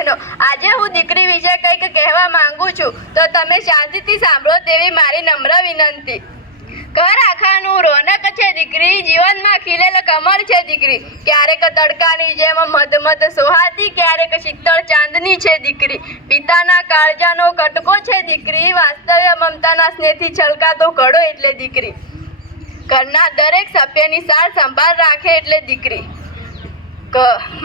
બહેનો, આજે હું દીકરી વિશે કંઈક કહેવા માંગુ છું, તો તમે શાંતિથી સાંભળો તેવી મારી નમ્ર વિનંતી. ઘર આખાનું રોનક છે દીકરી, જીવનમાં ખીલેલ કમળ છે દીકરી. ક્યારેક તડકાની જેમ મધમધ સોહાતી, ક્યારેક શીતળ ચાંદની છે દીકરી. પિતાના કાળજાનો કટકો છે દીકરી, વાસ્તવ્ય મમતાના સ્નેહથી છલકાતો ઘડો એટલે દીકરી. ઘરના દરેક સભ્યની સાર સંભાળ રાખે એટલે દીકરી.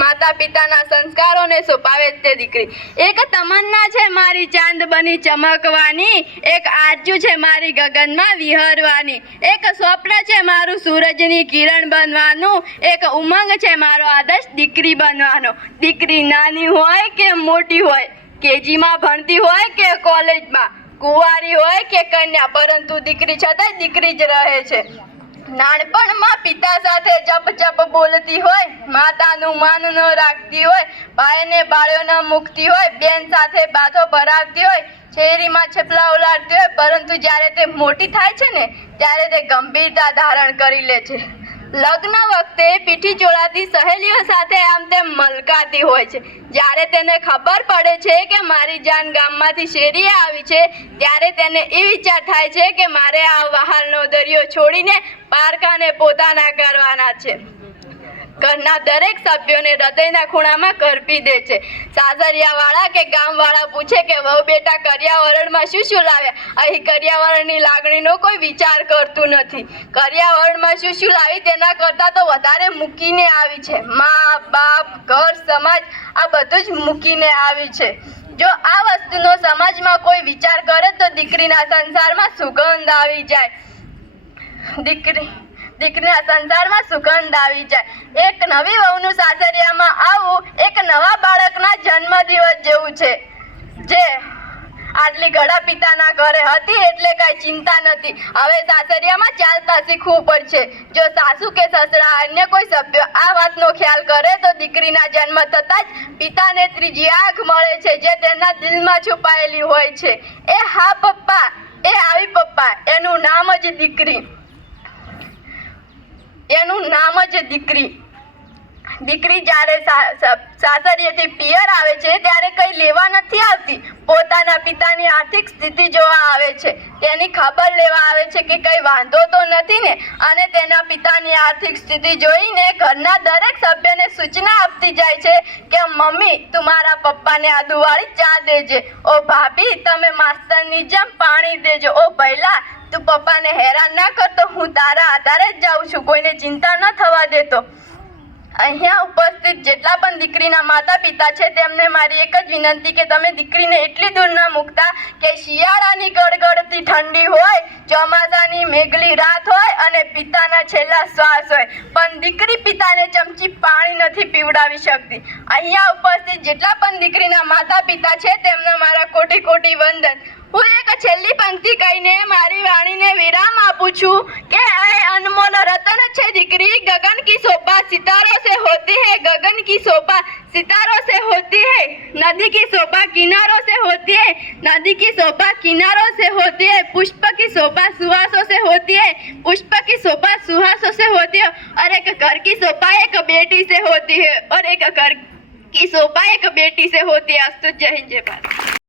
માતા પિતાના સંસ્કારોને સોંપાવે તે દીકરી. એક તમન્ના છે મારી ચાંદ બની ચમકવાની, એક આરજુ છે મારી ગગનમાં વિહરવાની, એક સ્વપ્ન છે મારું સૂરજની કિરણ બનવાનું, એક ઉમંગ છે મારો આદર્શ દીકરી બનવાનો. દીકરી નાની હોય કે મોટી હોય, કેજીમાં ભણતી હોય કે કોલેજમાં, કુંવારી હોય કે કન્યા, પરંતુ દીકરી છતાંય દીકરી જ રહે છે. નાનપણમાં પિતા સાથે જપ જપ બોલતી હોય, માતાનું માન ન રાખતી હોય, ભાઈને બાળ્યો ન મૂકતી હોય, બેન સાથે બાથો ભરાવતી હોય, શેરીમાં છેપલા ઉલાડતી હોય, પરંતુ જ્યારે તે મોટી થાય છે ને ત્યારે તે ગંભીરતા ધારણ કરી લે છે. લગ્ન વખતે પીઠી ચોળાતી સહેલીઓ સાથે આમ તેમ મલકાતી હોય છે. જ્યારે તેને ખબર પડે છે કે મારી જાન ગામમાંથી શેરીએ આવી છે, ત્યારે તેને એ વિચાર થાય છે કે મારે આ વહાલનો દરિયો છોડીને પારકાને પોતાના કરવાના છે. ઘરના દરેક સભ્યોને હૃદયના ખૂણામાં કરપી દે છે. સાસરિયાવાળા કે ગામવાળા પૂછે કે વહુ બેટા કરિયાવરણમાં શું શું લાવ્યા? અહીં કરિયાવરણની લાગણીનો કોઈ વિચાર કરતું નથી. કરિયાવરણમાં શું શું લાવી તેના કરતાં તો વધારે મૂકીને આવી છે. મા બાપ, ઘર, સમાજ આ બધું જ મૂકીને આવી છે. જો આ વસ્તુનો સમાજમાં કોઈ વિચાર કરે તો દીકરીના સંસારમાં સુગંધ આવી જાય. દીકરીના સંસારમાં સુગંધ આવી જાય. એક નવી વહુનું સાસરિયામાં આવવું એક નવા બાળકના જન્મદિવસ જેવું છે. જે આટલી ઘડા પિતાના ઘરે હતી એટલે કાંઈ ચિંતા નથી. હવે સાસરિયામાં ચાલતા શીખવું પડશે. જો સાસુ કે સસરા અન્ય કોઈ સભ્ય આ વાતનો ખ્યાલ કરે તો દીકરીના જન્મ થતાં જ પિતાને ત્રીજી આંખ મળે છે, જે તેના દિલમાં છુપાયેલી હોય છે. એ હા પપ્પા, એ આવી પપ્પા, એનું નામ જ દીકરી. એનું નામ જ દીકરી. દીકરી જ્યારે સાસરિયેથી પિયર આવે છે ત્યારે કંઈ લેવા નથી આવતી, પોતાના પિતાની આર્થિક સ્થિતિ જોવા આવે છે. તેની ખબર લેવા આવે છે કે કંઈ વાંધો તો નથી ને, અને તેના પિતાની આર્થિક સ્થિતિ જોઈને ઘરના દરેક સભ્યને સૂચના આપતી જાય છે કે મમ્મી તું મારા પપ્પાને આદુવાળી ચા દેજે, ઓ ભાભી તમે માસ્તરની જેમ પાણી દેજો, ઓ ભૈલા તું પપ્પાને હેરાન ના કરતો, હું તારા આધારે જ જાઉં છું, કોઈને ચિંતા ન થવા દેતો. અહીંયા ઉપસ્થિત જેટલા પણ દીકરીના માતા પિતા છે તેમને મારી એક જ વિનંતી કે તમે દીકરીને એટલી દૂર ન મૂકતા કે શિયાળાની ગળગળતી ઠંડી હોય, ચોમાસાની મેઘલી રાત હોય અને પિતાના છેલ્લા શ્વાસ હોય, પણ દીકરી પિતાને ચમચી પાણી નથી પીવડાવી શકતી. અહીંયા ઉપસ્થિત જેટલા પણ દીકરીના માતા પિતા છે તેમને મારા કોટી કોટી વંદન. હું એક છેલ્લી પંક્તિ કહીને મારી વાણીને વિરામ આપું છું કે એ અનમોલ રતન છે દીકરી. ગगन की शोभा सितारों से होती है, गगन की शोभा सितारों से होती है, नदी की शोभा किनारों से होती है, नदी की शोभा किनारों से होती है, पुष्प की शोभा सुहासों से होती है, पुष्प की शोभा सुहासों से होती है, और एक घर की शोभा एक बेटी से होती है, और एक घर की शोभा एक बेटी से होती है. अस्तु, जय हिंद, जय भारत.